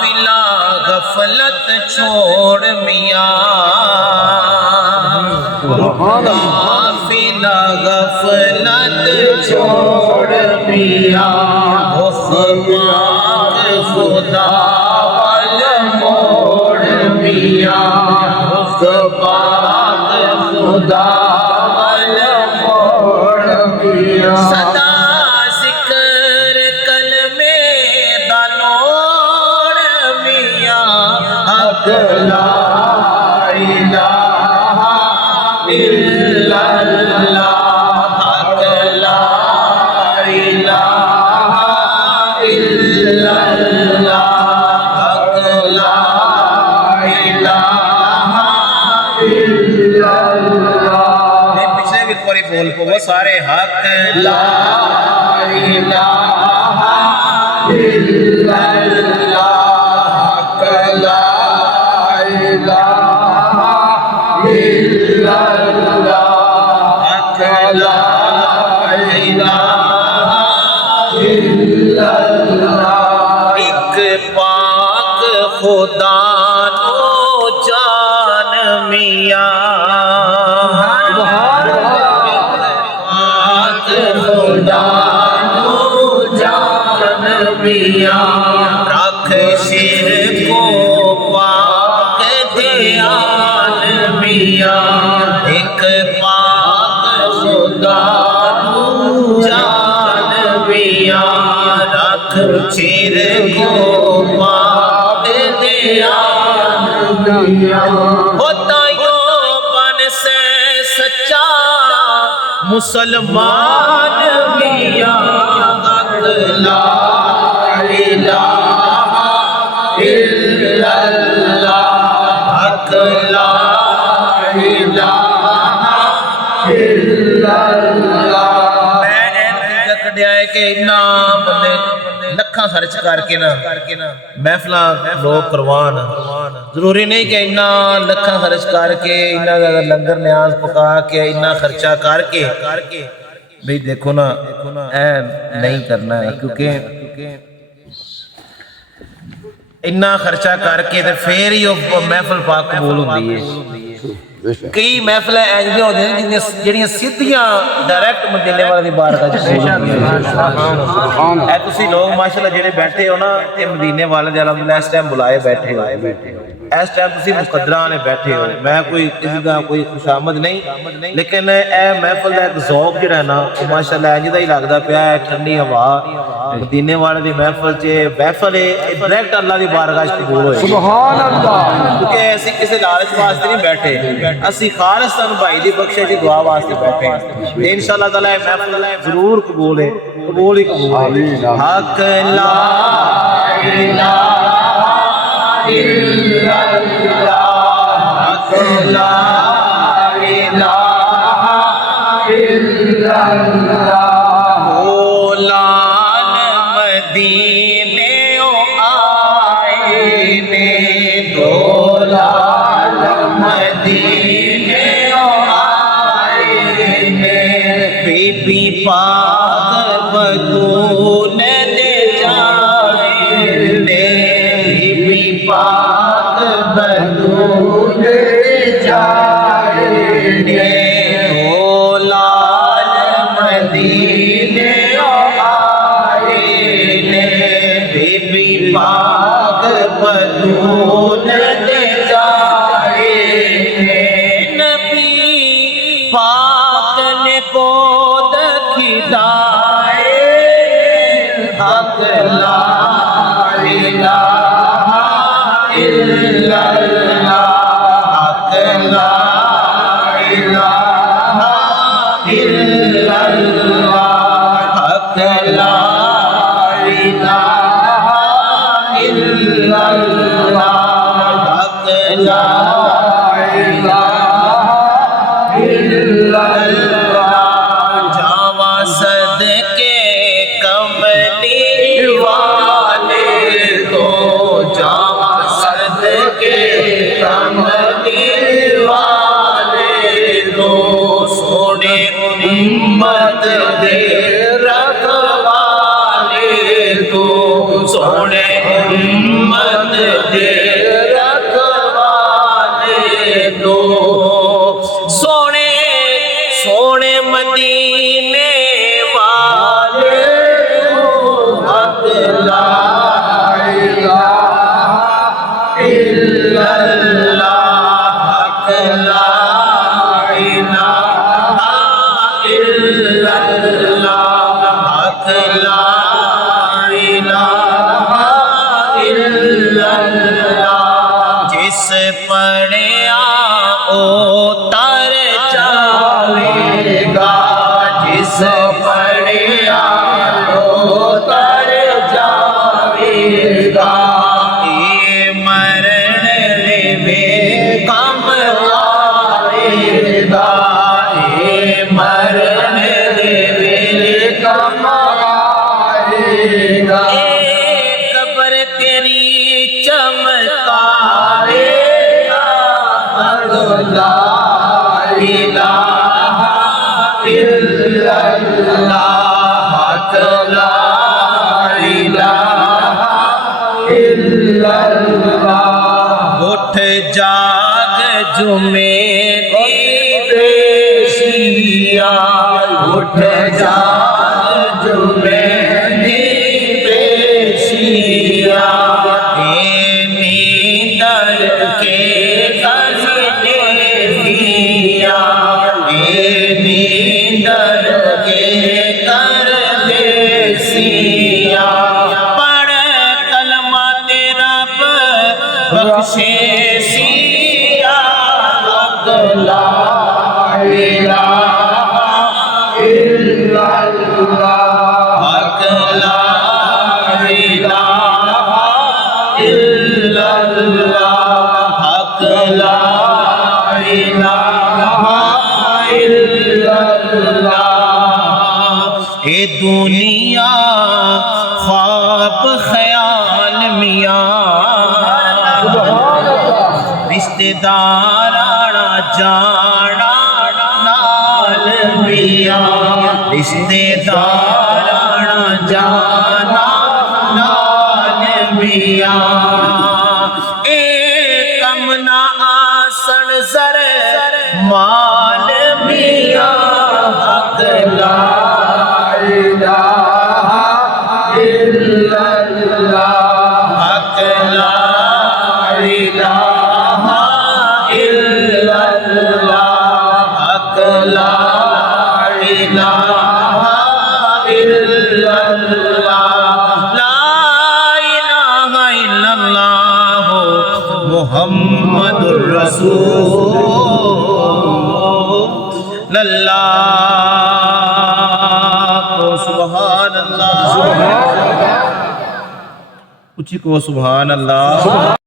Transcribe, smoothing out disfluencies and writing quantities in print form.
غافلا غفلت چھوڑ میاں، غافلا غفلت چھوڑ میاں، رخ خدا وال موڑ میاں، رخ خدا وال موڑ میاں، صدا ذکر کلمے دا لوڑ میاں، حق لا الہ الا اللہ، حق لا الہ الا اللہ، حق لا الہ الا اللہ۔ پچھلے بھی پوری بول کو وہ سارے حق لا الہ الا اللہ، حق لا الہ الا اللہ، حق لا الہ الا اللہ۔ ایک پاک خدا نو جان میاں، پاک خدا نو جان میاں، رکھ شرک کو پاک دھیان میاں، ایک پاک خدا نو جان میاں، رکھ شرک کو پاک دھیان میاں، ہوتا یوں بن سے سچا مسلمان میاں، حق لا الہ الا اللہ، حق لا الہ الا اللہ۔ میں این کڈیا ہے کہ اتنا بندے لکھاں خرچ کر کے نا محفلاں لوگ کروان، ضروری نہیں کہ اتنا لکھاں خرچ کر کے اتنا زیادہ لنگر نیاز پکا کے اتنا خرچہ کر کے بھئی دیکھو نا اے نہیں کرنا ہے، کیونکہ اتنا خرچہ کر کے پھر ہی محفل پاک قبول ہوتی ہے۔ کئی محفل ایسے ہوتے ہیں جنہیں سیدھیاں ڈائریکٹ مدینے والے دی بارگاہ وچ قبول ہوندیاں۔ اے تسی لوگ ماشاءاللہ جڑے بیٹھے ہو نا تے مدینے والے دے الحمدللہ اس ٹائم بلائے بیٹھے ہو، اس ٹائم تسی مقدراں نے بیٹھے ہو، میں کوئی کسی دا کوئی خوشامد نہیں، لیکن اے محفل دا ایک ذوق جڑا ہے نا وہ ماشاءاللہ انج دا ہی لگدا پیا ہے، ٹھنڈی ہوا مدینے والے دی محفل چ محفل ڈائریکٹ اللہ دی بارگاہ وچ قبول ہوئے، سبحان اللہ۔ کیونکہ اسی کسی لالچ واسطے نہیں بیٹھے، اسی خالصاً بھائی دی بخشش دی دعا واسطے بیٹھے ہیں، انشاءاللہ تعالی محفل ضرور قبول ہے، قبول ہی قبول ہے۔ حق لا الہ الا اللہ، حق لا الہ الا اللہ۔ لال مدینے آئے نے، دو لال مدینے آئے نے، بی بی پاک بطول دے جائے نے، بی بی پاک بطول دے جائے نے، دو لال مدینے آئے نے، بی بی پاک بطول دے جائے نے، نبی پاک نے گود کھلائے، حق لا الہ الا اللہ، حق لا الہ الا اللہ، حق لا الہ الا اللہ، حق لا الہ الا اللہ۔ جاواں صدقے کملی والے تو، جاواں صدقے کملی والے تو، سونے امت دے رکھوالے تو، سونے امت جس پڑھیا او تر جاوے گا، جس پڑھیا او تر جاوے گا، یہ مرن وے کم آئے گا، یہ مرن وے کم آئے گا، قبر تیری چمکارے گا، لا الہ الا اللہ، لا الہ الا اللہ۔ اٹھ جاگ جمعے دی پیشیا، اٹھ جاگ جمعے دی پیشیا، اے نیندر کے خزینے دیا، اے نیندر کے کر دے سیا، پڑھ کلمہ تیرا بخشے سیا، لا الہ الا اللہ، لا الہ الا اللہ، لا الہ الا اللہ۔ اے دنیا خواب خیال میاں، رشتہ دار آنا جانا نال میاں، رشتہ دار آنا جانا نال میاں، اے کم نہ آسن زر مال میاں، لا الہ الا اللہ، لا الہ الا اللہ، لا الہ الا اللہ، لا الہ الا اللہ محمد الرسول اللہ۔ کو سبحان اللہ، اچھی کو سبحان اللہ۔